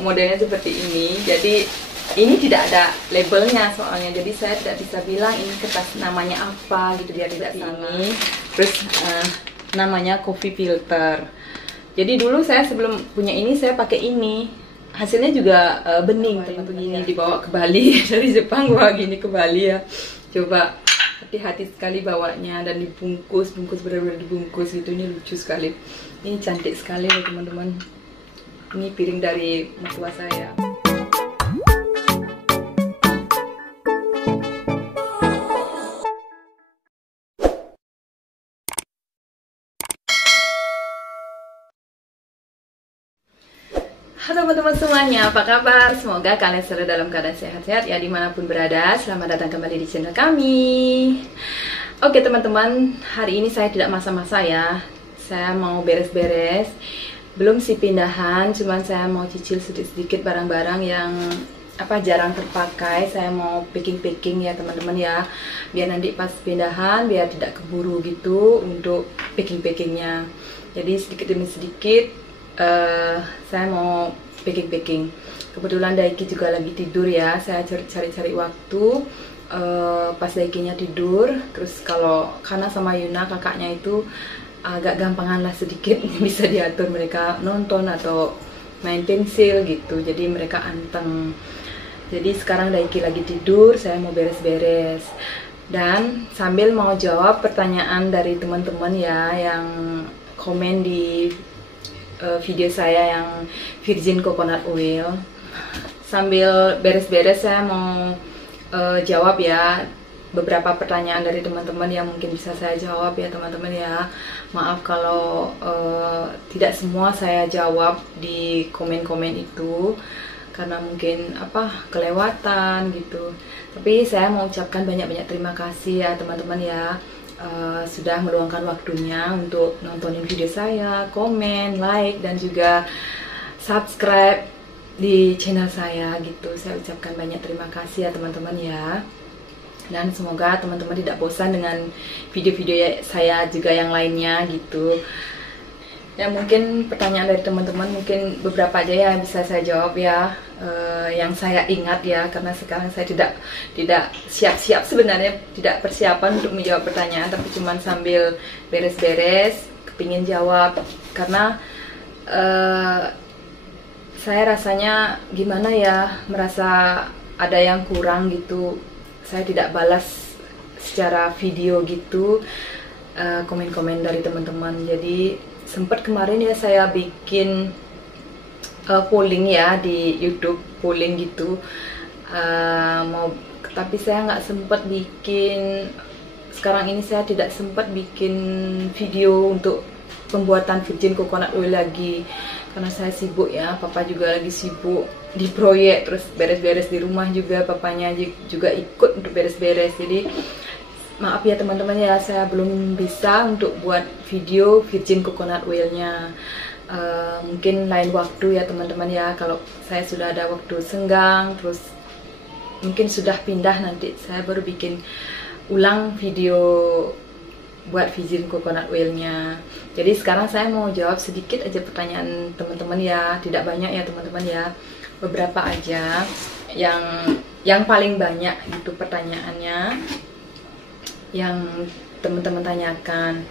modelnya seperti ini. Jadi ini tidak ada labelnya soalnya, jadi saya tidak bisa bilang ini kertas namanya apa gitu biar tidak salah. Terus namanya coffee filter. Jadi dulu saya sebelum punya ini saya pakai ini. Hasilnya juga bening, begini dibawa ke Bali dari Jepang bawa gini ke Bali ya. Coba hati-hati sekali bawanya dan dibungkus, benar-benar dibungkus gitu. Ini lucu sekali. Ini cantik sekali loh teman-teman. Ini piring dari mertua saya. Halo teman-teman semuanya, apa kabar? Semoga kalian selalu dalam keadaan sehat-sehat ya dimanapun berada. Selamat datang kembali di channel kami. Oke teman-teman, hari ini saya tidak masa-masa ya. Saya mau beres-beres. Belum sih pindahan, cuman saya mau cicil sedikit-sedikit barang-barang yang jarang terpakai. Saya mau packing-packing ya teman-teman ya, biar nanti pas pindahan biar tidak keburu gitu untuk packing-packingnya. Jadi sedikit demi sedikit saya mau packing. Kebetulan Daiki juga lagi tidur ya. Saya cari-cari waktu pas Daikinya tidur. Terus karena sama Yuna kakaknya itu agak gampangan lah sedikit bisa diatur, mereka nonton atau main pensil gitu. Jadi mereka anteng. Jadi sekarang Daiki lagi tidur, saya mau beres-beres. Dan sambil mau jawab pertanyaan dari teman-teman ya yang komen di video saya yang virgin coconut oil. Sambil beres-beres saya mau jawab ya beberapa pertanyaan dari teman-teman yang mungkin bisa saya jawab ya teman-teman ya. Maaf kalau tidak semua saya jawab di komen-komen itu karena mungkin kelewatan gitu. Tapi saya mau ucapkan banyak-banyak terima kasih ya teman-teman ya. Sudah meluangkan waktunya untuk nontonin video saya, komen, like, dan juga subscribe di channel saya gitu. Saya ucapkan banyak terima kasih ya teman-teman ya. Dan semoga teman-teman tidak bosan dengan video-video saya juga yang lainnya gitu. Ya mungkin pertanyaan dari teman-teman mungkin beberapa aja ya bisa saya jawab ya, yang saya ingat ya, karena sekarang saya tidak siap-siap sebenarnya, tidak persiapan untuk menjawab pertanyaan, tapi cuman sambil beres-beres kepingin jawab karena saya rasanya gimana ya, merasa ada yang kurang gitu. Saya tidak balas secara video gitu komen-komen dari teman-teman. Jadi sempat kemarin ya saya bikin polling ya di YouTube, polling gitu, tapi saya nggak sempat bikin. Sekarang ini saya tidak sempat bikin video untuk pembuatan virgin coconut oil lagi karena saya sibuk ya. Papa juga lagi sibuk di proyek, terus beres-beres di rumah juga, papanya juga ikut untuk beres-beres. Jadi maaf ya teman-teman ya, saya belum bisa untuk buat video virgin coconut oilnya. Mungkin lain waktu ya teman-teman ya, kalau saya sudah ada waktu senggang, terus mungkin sudah pindah, nanti saya baru bikin ulang video buat virgin coconut oilnya. Jadi sekarang saya mau jawab sedikit aja pertanyaan teman-teman ya, tidak banyak ya teman-teman ya, beberapa aja yang paling banyak gitu pertanyaannya yang teman-teman tanyakan.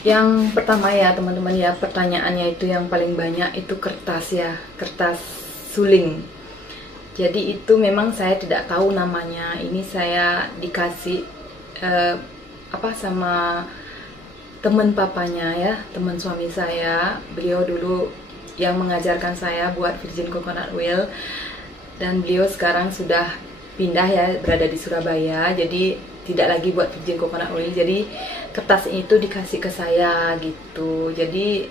Yang pertama ya teman-teman ya, pertanyaannya itu yang paling banyak itu kertas ya, kertas suling. Jadi itu memang saya tidak tahu namanya. Ini saya dikasih sama teman papanya ya, teman suami saya. Beliau dulu yang mengajarkan saya buat virgin coconut oil, dan beliau sekarang sudah pindah ya, berada di Surabaya. Jadi tidak lagi buat virgin coconut oil, jadi kertas itu dikasih ke saya gitu. Jadi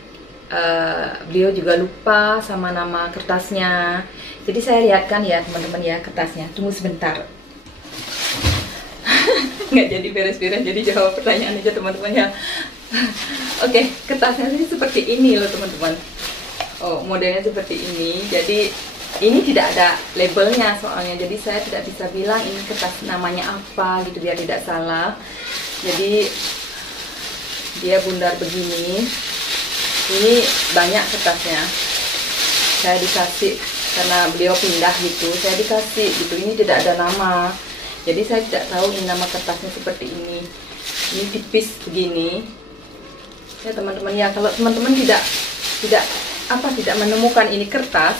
beliau juga lupa sama nama kertasnya. Jadi saya lihatkan ya teman-teman ya kertasnya. Tunggu sebentar. Nggak jadi beres-beres, jadi jawab pertanyaan aja teman-teman ya. Oke, kertasnya sih seperti ini loh teman-teman. Oh, modelnya seperti ini. Jadi ini tidak ada labelnya soalnya, jadi saya tidak bisa bilang ini kertas namanya apa gitu biar tidak salah. Jadi dia bundar begini. Ini banyak kertasnya. Saya dikasih karena beliau pindah gitu, saya dikasih gitu. Ini tidak ada nama, jadi saya tidak tahu ini nama kertasnya seperti ini. Ini tipis begini ya teman-teman ya. Kalau teman-teman tidak menemukan ini kertas,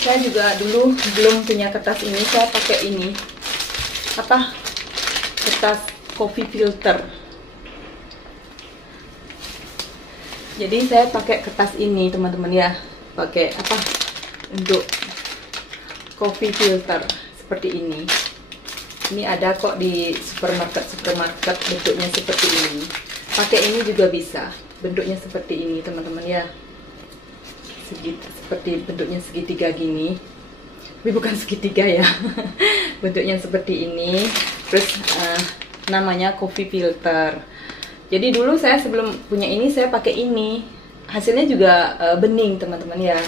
saya juga dulu belum punya kertas ini, saya pakai ini kertas coffee filter. Jadi saya pakai kertas ini teman-teman ya, pakai untuk coffee filter seperti ini. Ini ada kok di supermarket bentuknya seperti ini. Pakai ini juga bisa, bentuknya seperti ini teman-teman ya. Seperti bentuknya segitiga gini, tapi bukan segitiga ya. Bentuknya seperti ini. Terus namanya coffee filter. Jadi dulu saya sebelum punya ini saya pakai ini, hasilnya juga bening teman-teman ya.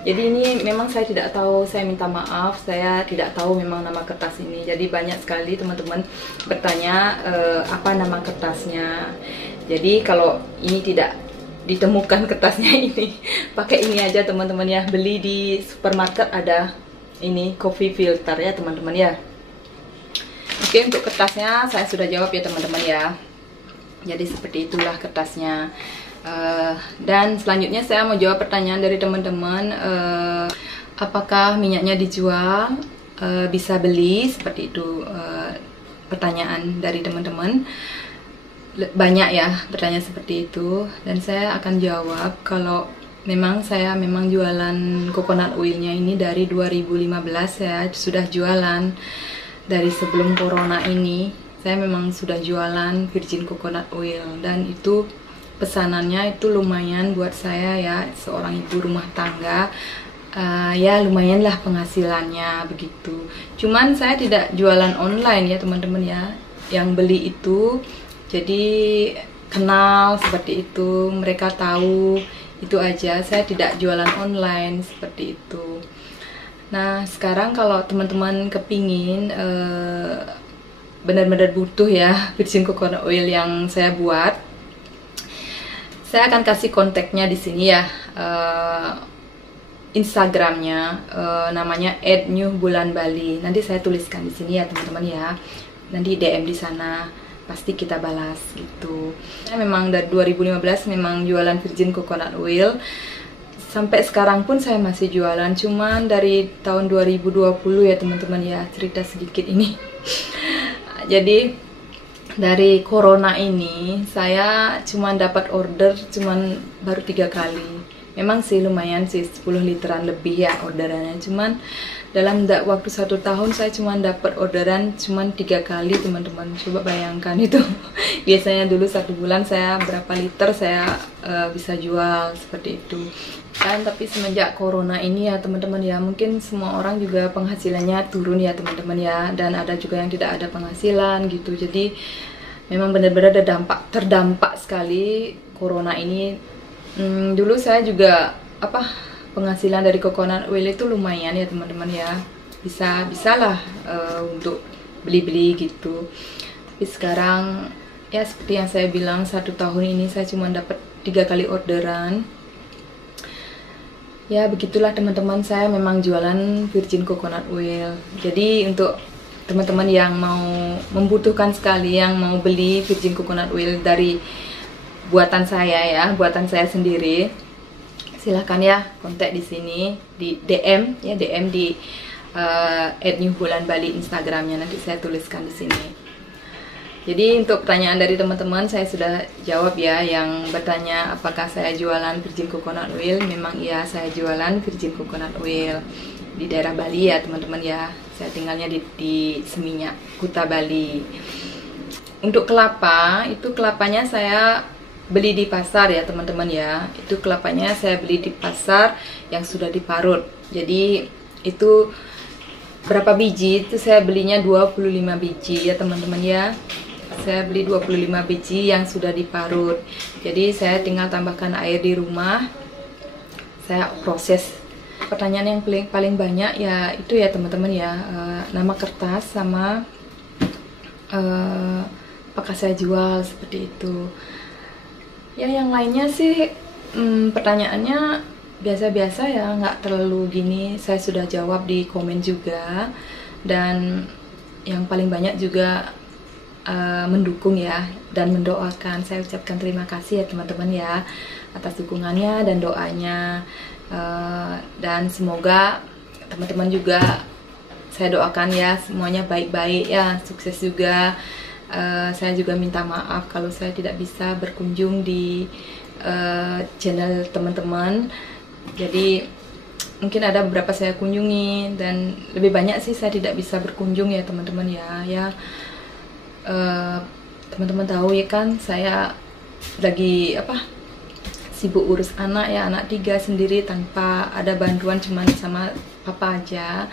Jadi ini memang saya tidak tahu, saya minta maaf, saya tidak tahu memang nama kertas ini. Jadi banyak sekali teman-teman bertanya apa nama kertasnya. Jadi kalau ini tidak ditemukan kertasnya ini, pakai ini aja teman-teman ya. Beli di supermarket ada ini coffee filter ya teman-teman ya. Oke, untuk kertasnya saya sudah jawab ya teman-teman ya. Jadi seperti itulah kertasnya. Dan selanjutnya saya mau jawab pertanyaan dari teman-teman, apakah minyaknya dijual, bisa beli, seperti itu pertanyaan dari teman-teman. Banyak ya bertanya seperti itu, dan saya akan jawab kalau memang saya jualan coconut oilnya ini dari 2015. Saya sudah jualan dari sebelum corona ini, saya memang sudah jualan virgin coconut oil, dan itu pesanannya itu lumayan buat saya ya, seorang ibu rumah tangga. Ya lumayan lah penghasilannya begitu. Cuman saya tidak jualan online ya teman-teman ya. Yang beli itu jadi kenal seperti itu, mereka tahu, itu aja. Saya tidak jualan online seperti itu. Nah sekarang kalau teman-teman kepingin benar-benar butuh ya virgin coconut oil yang saya buat, saya akan kasih kontaknya di sini ya, Instagramnya, namanya @newbulanbali. Nanti saya tuliskan di sini ya teman-teman ya. Nanti DM di sana, pasti kita balas gitu. Saya memang dari 2015 memang jualan virgin coconut oil. Sampai sekarang pun saya masih jualan. Cuman dari tahun 2020 ya teman-teman ya, cerita sedikit ini. Jadi dari corona ini saya cuma dapat order baru 3 kali. Memang sih lumayan sih, 10 literan lebih ya orderannya. Cuman dalam waktu 1 tahun saya cuma dapat orderan 3 kali teman-teman. Coba bayangkan itu. Biasanya dulu 1 bulan saya berapa liter saya bisa jual seperti itu. Dan tapi semenjak corona ini ya teman-teman ya, mungkin semua orang juga penghasilannya turun ya teman-teman ya, dan ada juga yang tidak ada penghasilan gitu. Jadi memang benar-benar ada terdampak sekali corona ini. Dulu saya juga penghasilan dari coconut oil itu lumayan ya teman-teman ya, bisalah untuk beli-beli gitu. Tapi sekarang ya seperti yang saya bilang, 1 tahun ini saya cuma dapat 3 kali orderan. Ya begitulah teman-teman, saya memang jualan virgin coconut oil. Jadi untuk teman-teman yang mau membutuhkan sekali, yang mau beli virgin coconut oil dari buatan saya ya, buatan saya sendiri, silahkan ya kontak di sini, di DM ya, DM di @newbulanbali Instagramnya, nanti saya tuliskan di sini. Jadi untuk pertanyaan dari teman-teman saya sudah jawab ya. Yang bertanya apakah saya jualan virgin coconut oil, memang iya saya jualan virgin coconut oil di daerah Bali ya teman-teman ya. Saya tinggalnya di Seminyak, Kuta Bali. Untuk kelapa, itu kelapanya saya beli di pasar ya teman-teman ya. Itu kelapanya saya beli di pasar yang sudah diparut. Jadi itu berapa biji, itu saya belinya 25 biji ya teman-teman ya. Saya beli 25 biji yang sudah diparut. Jadi saya tinggal tambahkan air di rumah, saya proses. Pertanyaan yang paling banyak ya itu ya teman-teman ya, nama kertas sama apakah saya jual, seperti itu ya. Yang lainnya sih pertanyaannya biasa-biasa ya, nggak terlalu gini. Saya sudah jawab di komen juga, dan yang paling banyak juga mendukung ya dan mendoakan. Saya ucapkan terima kasih ya teman-teman ya atas dukungannya dan doanya, dan semoga teman-teman juga saya doakan ya semuanya baik-baik ya, sukses juga. Saya juga minta maaf kalau saya tidak bisa berkunjung di channel teman-teman. Jadi mungkin ada beberapa saya kunjungi, dan lebih banyak sih saya tidak bisa berkunjung ya teman-teman ya. Teman-teman tahu ya kan, saya lagi sibuk urus anak ya, anak 3 sendiri tanpa ada bantuan, cuman sama papa aja.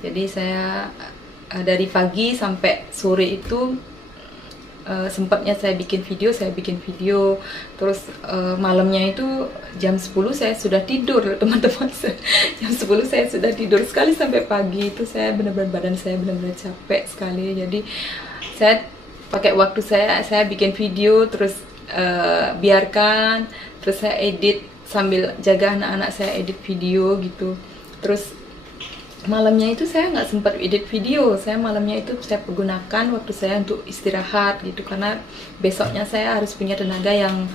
Jadi saya dari pagi sampai sore itu sempatnya saya bikin video, terus malamnya itu jam 10 saya sudah tidur teman-teman. Jam 10 saya sudah tidur sekali sampai pagi. Itu saya benar-benar, badan saya benar-benar capek sekali. Jadi saya pakai waktu saya bikin video, terus biarkan, terus saya edit sambil jaga anak-anak, saya edit video gitu. Terus malamnya itu saya nggak sempat edit video, saya malamnya itu saya pergunakan waktu saya untuk istirahat gitu, karena besoknya saya harus punya tenaga yang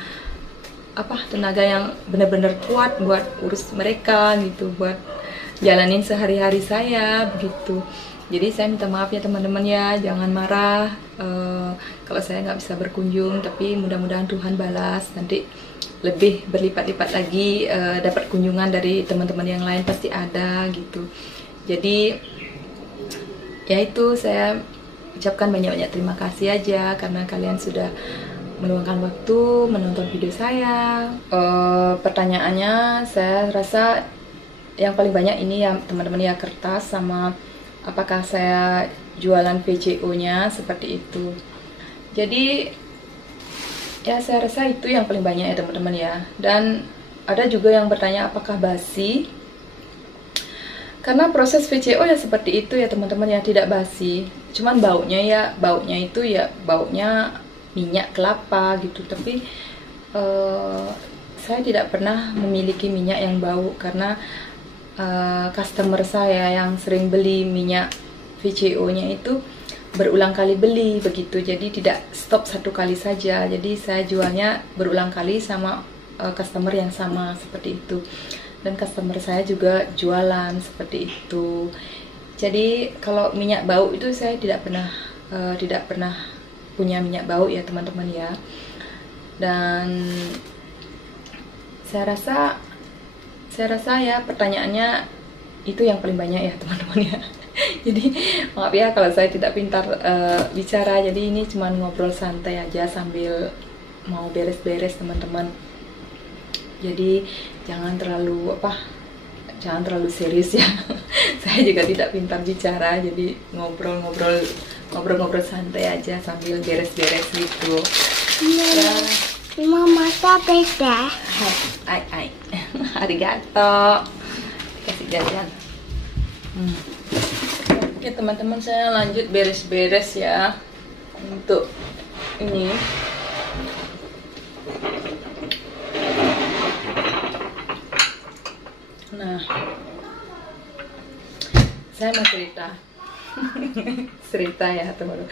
benar-benar kuat buat urus mereka gitu, buat jalanin sehari-hari saya begitu. Jadi saya minta maaf ya teman-teman ya, jangan marah kalau saya nggak bisa berkunjung, tapi mudah-mudahan Tuhan balas, nanti lebih berlipat-lipat lagi dapat kunjungan dari teman-teman yang lain pasti ada gitu. Jadi ya itu, saya ucapkan banyak-banyak terima kasih aja karena kalian sudah meluangkan waktu menonton video saya. Pertanyaannya saya rasa yang paling banyak ini ya teman-teman ya, kertas sama apakah saya jualan VCO-nya seperti itu. Jadi ya saya rasa itu yang paling banyak ya teman-teman ya. Dan ada juga yang bertanya apakah basi. Karena proses VCO ya seperti itu ya teman-teman ya, tidak basi. Cuman baunya itu ya baunya minyak kelapa gitu. Tapi saya tidak pernah memiliki minyak yang bau, karena customer saya yang sering beli minyak VCO-nya itu berulang kali beli begitu. Jadi tidak stop satu kali saja. Jadi saya jualnya berulang kali sama customer yang sama seperti itu. Dan customer saya juga jualan seperti itu. Jadi kalau minyak bau itu saya tidak pernah punya minyak bau ya teman-teman ya. Dan saya rasa ya pertanyaannya itu yang paling banyak ya teman-teman ya. Jadi maaf ya kalau saya tidak pintar bicara. Jadi ini cuma ngobrol santai aja sambil mau beres-beres teman-teman. Jadi jangan terlalu serius ya. Saya juga tidak pintar bicara, jadi ngobrol santai aja sambil beres-beres gitu. Ya. Mama beda. Hai. Arigato. Kasih jajan. Oke teman-teman, saya lanjut beres-beres ya untuk ini. Nah, saya mau cerita ya teman-teman.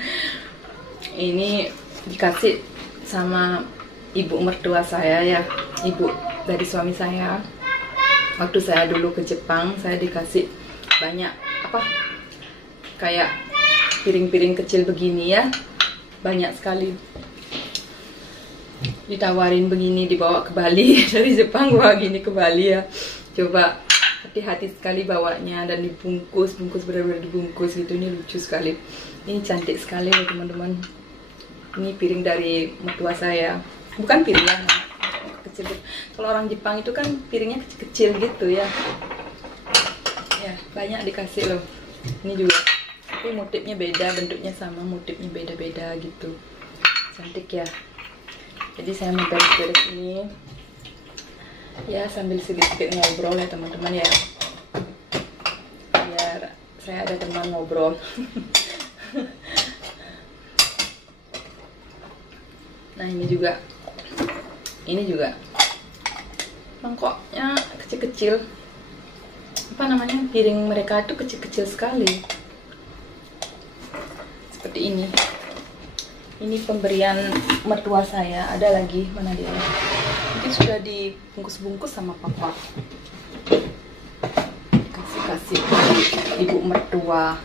Ini dikasih sama ibu mertua saya ya, ibu dari suami saya. Waktu saya dulu ke Jepang, saya dikasih banyak kayak piring-piring kecil begini ya, banyak sekali. Ditawarin begini, dibawa ke Bali dari Jepang, bawa gini ke Bali ya. Coba hati-hati sekali bawanya, dan dibungkus benar-benar dibungkus gitu. Ini lucu sekali, ini cantik sekali ya teman-teman. Ini piring dari mertua saya, bukan piring yang kecil. Kalau orang Jepang itu kan piringnya kecil-kecil gitu ya. Ya banyak dikasih loh. Ini juga, tapi motifnya beda, bentuknya sama, motifnya beda-beda gitu. Cantik ya. Jadi saya mau beres-beres ini ya sambil sedikit ngobrol ya teman-teman ya, biar saya ada teman ngobrol. Nah ini juga mangkoknya kecil-kecil. Apa namanya, piring mereka itu kecil-kecil sekali. Seperti ini. Ini pemberian mertua saya. Ada lagi, mana dia? Mungkin sudah dibungkus-bungkus sama papa. Kasih ibu mertua.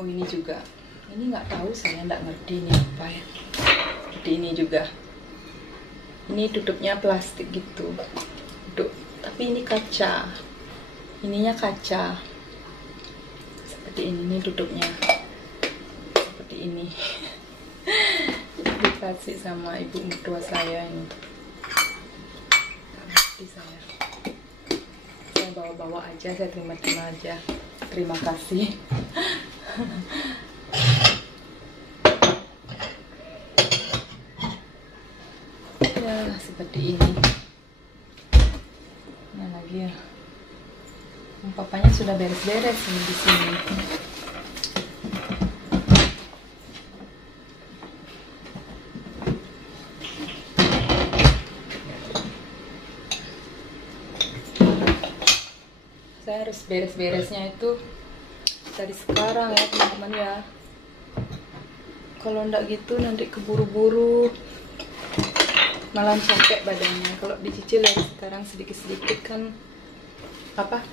Oh, ini juga. Ini nggak tahu, saya nggak ngerti ini apa ya. Seperti ini juga. Ini tutupnya plastik gitu. Tapi ini kaca. Ininya kaca. Seperti ini tutupnya. Ini dikasih sama ibu mertua saya ini. Saya bawa-bawa aja, saya terima-terima aja. Terima kasih. Ya, seperti ini. Nah, lagi ya. Papanya sudah beres-beres di sini. Saya harus beres-beresnya itu dari sekarang ya teman-teman ya. Kalau enggak gitu nanti keburu-buru, malah capek badannya. Kalau dicicil dari sekarang sedikit-sedikit kan apa,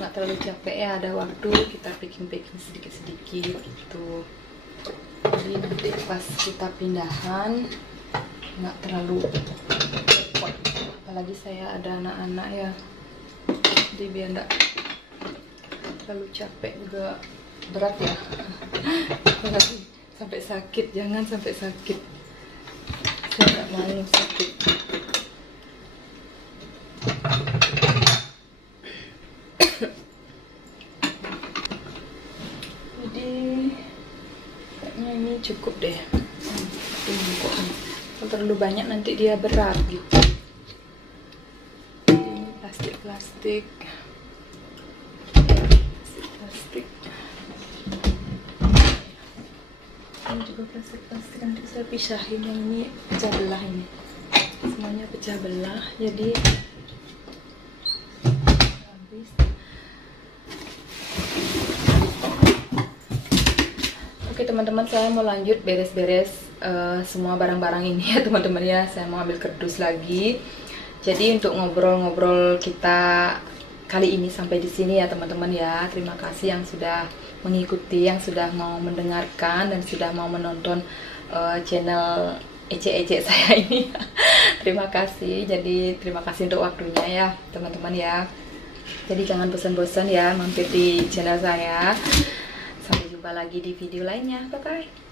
nggak terlalu capek ya. Ada waktu kita packing sedikit-sedikit gitu. Jadi nanti pas kita pindahan nggak terlalu repot. Apalagi saya ada anak-anak ya. Jadi biar enggak terlalu capek juga, berat ya. Sampai sakit, jangan sampai sakit. Saya nggak mau sakit. Jadi kayaknya ini cukup deh. Kalau terlalu banyak nanti dia berat gitu. Ini plastik. Ini juga plastik, nanti saya pisahin. Yang ini pecah belah, ini semuanya pecah belah, jadi habis. Oke teman-teman, saya mau lanjut beres-beres semua barang-barang ini ya teman-teman ya. Saya mau ambil kardus lagi. Jadi untuk ngobrol-ngobrol kita kali ini sampai di sini ya teman-teman ya. Terima kasih yang sudah mengikuti, yang sudah mau mendengarkan dan sudah mau menonton channel ece-ece saya ini. Terima kasih. Jadi terima kasih untuk waktunya ya teman-teman ya. Jadi jangan bosan-bosan ya mampir di channel saya. Sampai jumpa lagi di video lainnya. Bye bye.